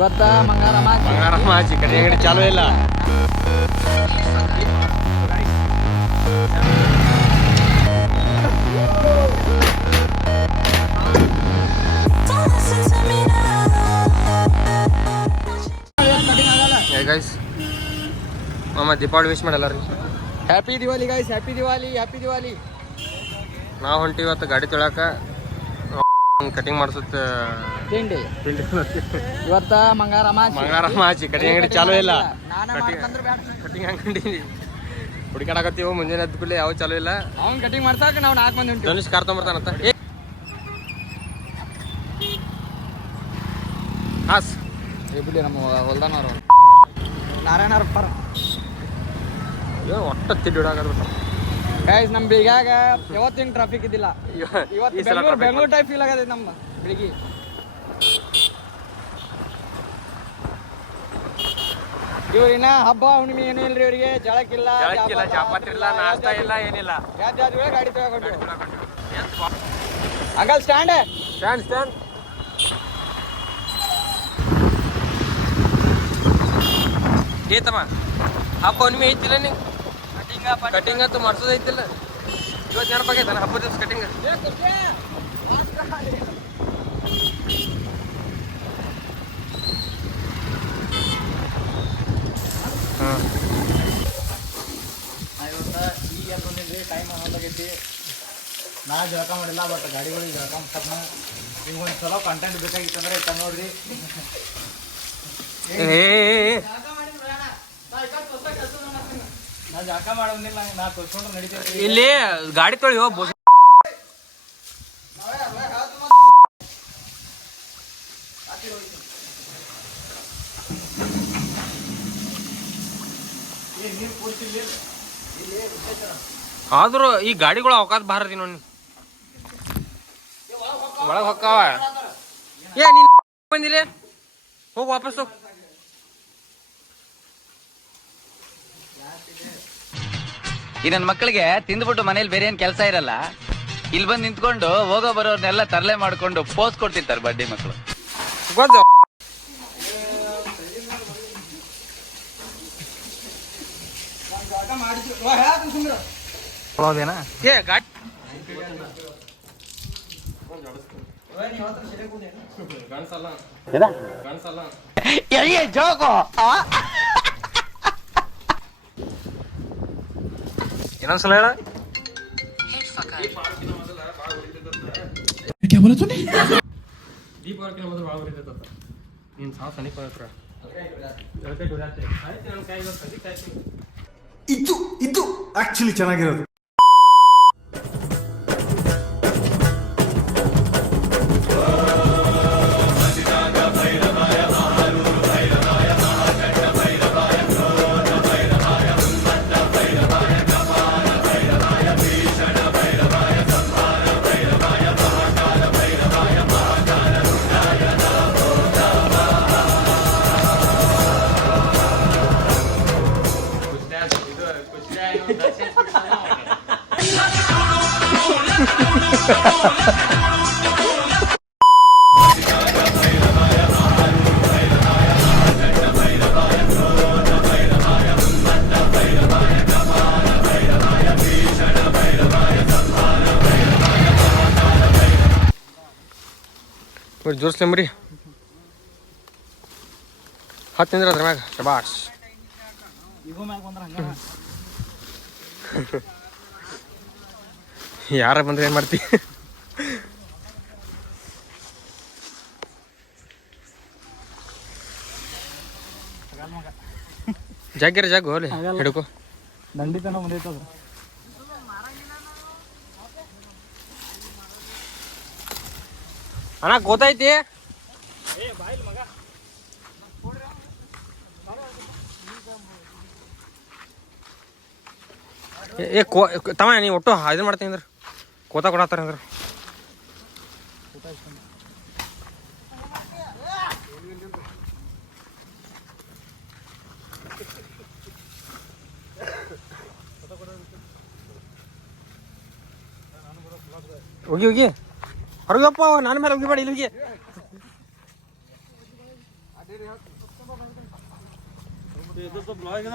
ಇವತ್ತ ಮಂಗಾರಮ್ಮ ಚಿಕನ್ ಅಂಗಡಿ ಚಾಲೂ ಇಲ್ಲ. ಗೈಸ್ ಮಾಮ ದೀಪಾವಳಿ ವಿಶ್ ಮಾಡಲ್ಲ ರೀ. Happy Diwali guys, happy Diwali, happy Diwali. ನಾವು ಹೊಂಟಿವಿ ಇವತ್ತು ಗಾಡಿ ತೊಳಕ ಕಟಿಂಗ್ ಮಾಡ್ಸುತ್ತ ತಿಂಡಿ ಇವತ್ತ ಮಂಗಾರಮ್ಮ ಚಿಕನ್ ಅಂಗಡಿ ಚಾಲೂ ಇಲ್ಲ. ಕಟಿಂಗ್ ಅಂಗಡಿ ಹುಡುಕಾಡಕತ್ತೀವಿ. ಮುಂಜಾನೆ ಎದ್ದ ಕೂಡಲೇ ಯಾವ ಚಾಲೂ ಇಲ್ಲ. ಅವ್ನು ಕಟಿಂಗ್ ಮಾಡ್ಸಾಕ ನಾವು 4 ಮಂದಿ ಉಂಟು. ಧನುಷ್ ಕಾರ್ ತೊಗೊಂಬರ್ತಾನಂತ. ಹಾಸ್ ಬಿಡಿ ನಮ್ಮ ಹೊಲ್ದಾನವ್ರು ನಾರಾಯಣ ಅರ್ಪರ ಒಟ್ಟ ತಿಂಡಿ ಹಿಡಾಕತ್ತ. ಗೈಸ್ ನಮ್ಮ ಬೀಗಾಗ ಯಾವತ್ತಿನ ಟ್ರಾಫಿಕ್ ಇದ್ದಿಲ್ಲ. ಇವತ್ತು ಬೆಂಗಳೂರು ಟೈಪ್ ಫೀಲ್ ಆಗತ್ತೆ ನಮ್ಮ ಬೆಳಿಗ್ಗೆ. ಇವ್ರಿನ ಹಬ್ಬ ಹುಣ್ಣಿಮೆ ಏನೂ ಇಲ್ರಿ ಇವರಿಗೆ. ಜಳಕ್ಕಿಲ್ಲ, ಚಾಪಾತಿ ಇಲ್ಲ, ನಾಷ್ಟ ಇಲ್ಲ, ಏನಿಲ್ಲ. ಗಾಡಿ ತಗೊಂಡು ಅಂಕಲ್ ಸ್ಟ್ಯಾಂಡ್ ಏತಮ್ಮ ಹಬ್ಬ ಹುಣ್ಣಿಮೆ ಐತಿಲ್ಲ ನೀ ಕಟಿಂಗ್ ಅಂತೂ ಮಾಡ್ಸೋದು ಐತಿಲ್ಲ. ಇವತ್ತು ನೆನಪಾಗೈತಲ್ಲ ಹಬ್ಬದ ದಿವಸ ಕಟಿಂಗ್. ಟೈಮ್ ಆಗೈತಿ. ನಾ ಜಳಕ ಮಾಡಿಲ್ಲ, ಬಟ್ ಗಾಡಿಗಳಿಗೆ ಜಳಕ ಮಾಡ್ತಾನ. ನಿಮ್ಗೆ ಒಂದು ಚಲೋ ಕಂಟೆಂಟ್ ಬೇಕಾಗಿತ್ತಂದ್ರೆ ಇತ್ತ ನೋಡ್ರಿ. ನಾ ಜಳಕ ಮಾಡೋದಿಲ್ಲ, ನಾ ತೋರ್ಸ್ಕೊಂಡ್ರೆ ನಡೀತೈತಿ. ಇಲ್ಲಿ ಗಾಡಿ ತೊಳಿ ಹೋಗ್ಬೋದು. ಆದ್ರೂ ಈ ಗಾಡಿಗಳು ಅವಕಾಶ ಬಾರದಿ ನೋಡಿ ಒಳಗೆ ಹೊಕ್ಕಾವ. ಏ ನೀನ್ ಬಂದಿಲ್ಲ, ಹೋಗಿ ವಾಪಸ್ ಹೋಗ್. ಈ ನನ್ನ ಮಕ್ಕಳಿಗೆ ತಿಂದ್ಬಿಟ್ಟು ಮನೇಲಿ ಬೇರೆ ಏನ್ ಕೆಲಸ ಇರಲ್ಲ, ಇಲ್ಲಿ ಬಂದು ನಿಂತ್ಕೊಂಡು ಹೋಗೋ ಬರೋರ್ನೆಲ್ಲ ತರಲೆ ಮಾಡ್ಕೊಂಡು ಪೋಸ್ ಕೊಡ್ತಿರ್ತಾರೆ ಬಡ್ಡಿ ಮಕ್ಕಳು. ಗೊತ್ತ ಏ ಗಾಡಿ ಇನ್ನೊಂದ್ಸಲ ಹೇಳ. ದೀಪಾವಳಿ ಮೊದಲು ಭಾಳ ಉರಿತೈತ. ನೀನ್ ಸಾವು ಸನಿಪ ಹತ್ರ ಇದು ಆಕ್ಚುಲಿ ಚೆನ್ನಾಗಿರೋದು. ಜೋರ್ಸ್ಲಂಬ್ರಿ ಹತ್ತು ನಿಂದ್ರ ಅದ್ರ ಮ್ಯಾಗ ಶಬಾಷ್. ಯಾರ ಬಂದ್ರೆ ಏನ್ ಮಾಡ್ತಿ? ಜಾಗಿರ ಜಾಗು ಹೋಲಿ ಹಿಡ್ಕೊ. ದಂಡಿತನ ಬಂದೈತದ. ಅಣ್ಣ ಗೊತ್ತೈತಿ. ಏ ತಮ್ಮ ನೀ ಒಟ್ಟು ಇದನ್ನ ಮಾಡ್ತೀನಿ ಅಂದ್ರೆ ಕೋತಾ ಕೊಡತ್ತಾರ ಅಂದ್ರೆ ಹೋಗಿ ಹೋಗಿ ಹೊರಗಪ್ಪ. ನನ್ನ ಮೇಲೆ ಹೋಗಿ ಬೇಡ, ಇಲ್ಲಿ ಹೋಗಿ. ಬ್ಲಾಗ್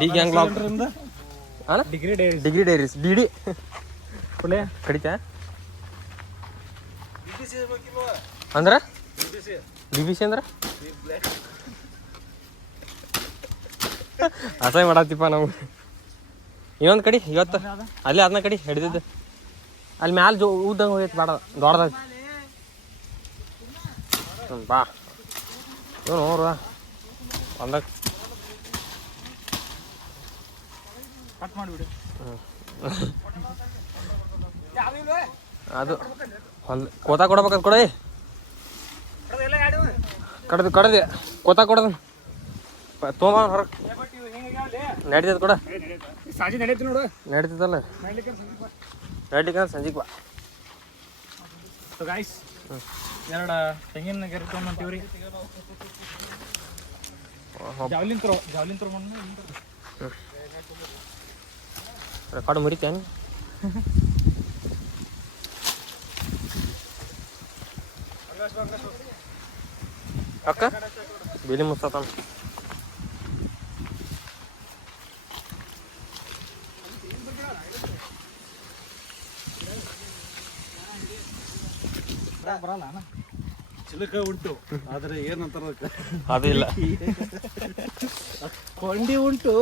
ಡಿ ಗ್ಯಾಂಗ್ ಬ್ಲಾಗ್ ಡಿಗ್ರಿ ಡೈರೀಸ್ ಡಿ ಕಡಿತಾ ಅಂದ್ರ DBC ಅಂದ್ರ ಅಸಹ್ಯ ಮಾಡತ್ತಿಪ್ಪ ನಾವು. ಇನ್ನೊಂದು ಕಡಿ ಇವತ್ತು ಅಲ್ಲಿ ಅದನ್ನ ಕಡಿ ಹಿಡಿದಿದ್ದು ಅಲ್ಲಿ ಮ್ಯಾಲ ಊದಂಗೆ ಹೋಗೈತೆ ಬೇಡ ದೊಡ್ಡದಾಗಿ ಬಾ ಇವ್ ನೋಡ್ರ ಒಂದಾಗ ಕಟ್ ಮಾಡಿಬಿಡು. ಅದು ಕೋತಾ ಕೊಡ್ಬೇಕಂತ ಕೊಡಿ ಕಡ್ದು ಕೋತಾ ಕೊಡೋದು ತೊಗೊಂಬ ಹೊರಗೆ ನಡೀತದ ಕೊಡ ಸಾಜಿ ನಡೀತು ನೋಡು. ನಡೀತದಲ್ಲ ನಡೀಲಿಕ್ಕೆ ಸಂಜೆಗೆ ಬಾ. ಸೊ ಗಾಯ್ಸ್ ಎರಡು ತೆಂಗಿನ ಗೆರೆ ತೊಗೊಂಡಂತೀವ್ರಿ. ಜಾವ್ಲಿನ್ ತ್ರೋ ರೆಕಾರ್ಡ್ ಮುರಿತೇನು ಅಕ್ಕ ಬಿಲಿ ಮುಸ್ತಾನ ಬರಲ್ಲ ಚಿಲಕ ಉಂಟು ಆದ್ರೆ ಏನಂತಾರ ಅದಿಲ್ಲ ಕೊಂಡಿ ಉಂಟು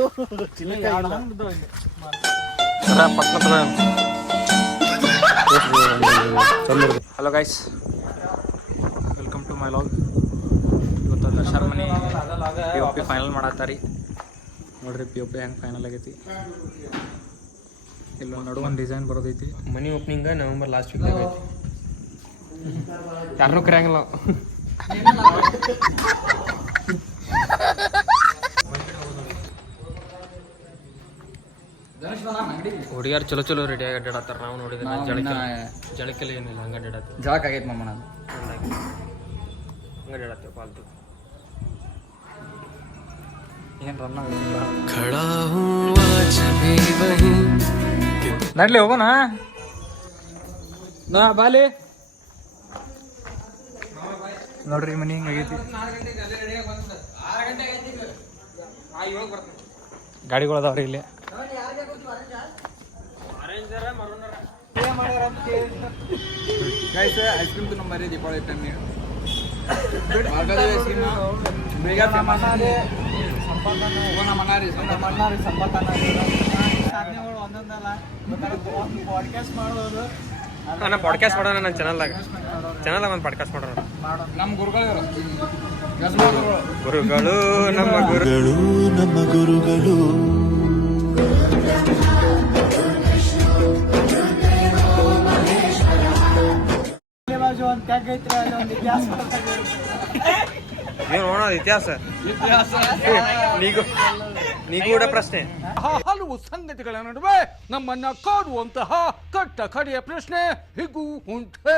ಚಿಲಕ hello guys, welcome to my vlog. ಇವತ್ತು ದರ್ಶನ್ ಮನೆ POP ಫೈನಲ್ ಮಾಡತ್ತಾರಿ ನೋಡ್ರಿ. POP ಹೆಂಗೆ ಫೈನಲ್ ಆಗೈತಿ. ಇಲ್ಲೊಂದು ನಡುವೊಂದು ಡಿಸೈನ್ ಬರೋದೈತಿ. ಮನಿ ಓಪನಿಂಗ್ ನವೆಂಬರ್ ಲಾಸ್ಟ್ ವೀಕ್ ಆಗೈತಿ. ಯಾರನ್ನೂ ಕರೆಯಂಗಿಲ್ಲ. ಹುಡುಗಿಯಾರು ಚಲೋ ಚಲೋ ರೆಡಿ ಆಗಿ ಅಡ್ಡಾಡತ್ತಾರ. ನಾವು ನೋಡಿದ್ರೆ ಜಳಕೆಲ್ಲ ಏನಿಲ್ಲ, ಹಂಗೆ ಅಡ್ಡಾಡತ್ತೀವಿ. ಜಳಕ ಆಗೈತೆ ಮಮ್ಮ ನಾನು ಹಂಗೆ ಅಡ್ಡಾಡತ್ತೀವಿ ಪಾಲ್ತು. ಏನು ರನ್ನ ನಡ್ಲಿ ಹೋಗೋಣ ನಾ ಬಾಲಿ. ನೋಡ್ರಿ ಮನೆ ಹಿಂಗಾಗೈತಿ. ಗಾಡಿಗಳು ಅದಾವ್ರಿ ಇಲ್ಲಿ. ಐಸ್ ಕ್ರೀಮ್ ತಿನ್ನೋರಿ ದೀಪಾವಳಿ ಟೈಮ್ ನಾನು ಪಾಡ್ಕಾಸ್ಟ್ ಮಾಡೋಣ ನನ್ನ ಚಾನಲ್ದಾಗ ಒಂದು ಪಾಡ್ಕಾಸ್ಟ್ ಮಾಡೋಣ. ನಮ್ಮ ಗುರುಗಳು ನಮ್ಮ ಗುರುಗಳು ನೀವು ನೋಡೋದು ಇತಿಹಾಸ ನಿಗೂಢ ಪ್ರಶ್ನೆ. ಹಲವು ಸಂಗತಿಗಳ ನಡುವೆ ನಮ್ಮನ್ನ ಕಾಡುವಂತಹ ಕಟ್ಟ ಕಡೆಯ ಪ್ರಶ್ನೆ ಹೀಗೂ ಉಂಟೆ.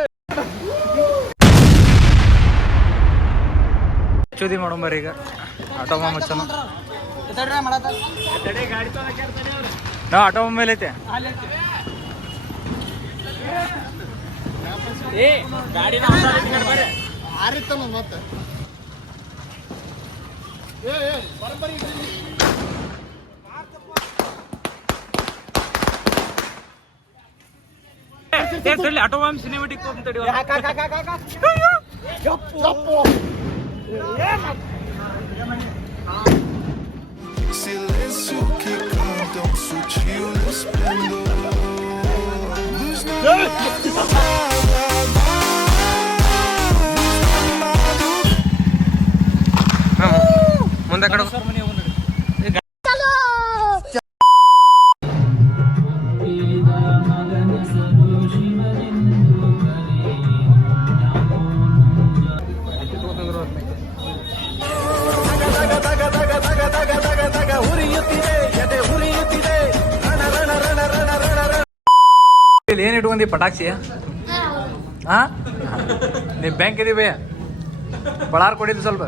ಚೂದಿ ಮಾಡೋಂಬರಿ. ಈಗ ಆಟೋ ಮಚ್ಚನ ನಾ ಆಟೋ ಮೇಲೆ ಐತೆ. Auto cinematic Silêncio que tão sutil esplendor. Luz na ಮುಂದೆ ಕಡೆ ಏನ್ ಇಟ್ಕೊಂಡಿ ಪಟಾಕ್ಷಿ? ಹಾ ನೀ ಬ್ಯಾಂಕ್ ಇದೀವಿ ಬಳ್ಳಾರ್ ಕೊಡಿದ್ದು ಸ್ವಲ್ಪ.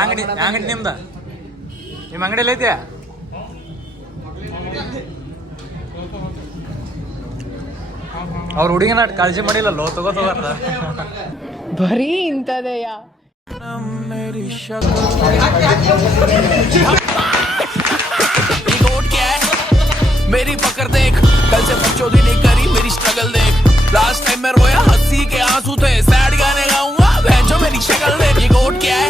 ಅಂಗಡಿ ನಿಮ್ದ? ನಿಮ್ಮ ಅಂಗಡಿಯಲ್ಲಿ ಐತೆ? ಅವ್ರ ಹುಡುಗಿನ ಕಾಳಜಿ ಮಾಡಿಲ್ಲ ಲೋ ತಗೋತಾರ ಬರೀ ಇಂಥದೆಯ मेरी पकड़ देख कल से बकचोदी नहीं करी मेरी स्ट्रगल देख लास्ट टाइम मैं रोया हंसी के आंसू थे सैड गाने गाऊंगा भैंचो मेरी शक्ल देख ये गोट क्या है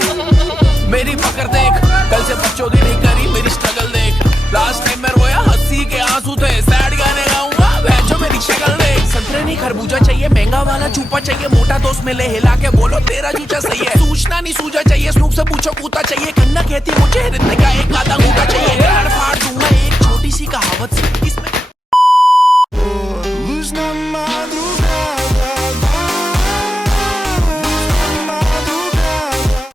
मेरी पकड़ देख कल से बकचोदी नहीं करी मेरी स्ट्रगल देख लास्ट टाइम मैं रोया हंसी के आंसू थे सैड गाने गाऊंगा भैंचो मेरी शक्ल देख संतरे नहीं खरबूजा चाहिए महंगा वाला चूपा चाहिए मोटा दोस्त मिले हिला के बोलो तेरा जूचा सही है सूचना नहीं सूझा चाहिए स्नूप से पूछो कूता चाहिए कन्ना कहती मुझे हृदय का एक आधा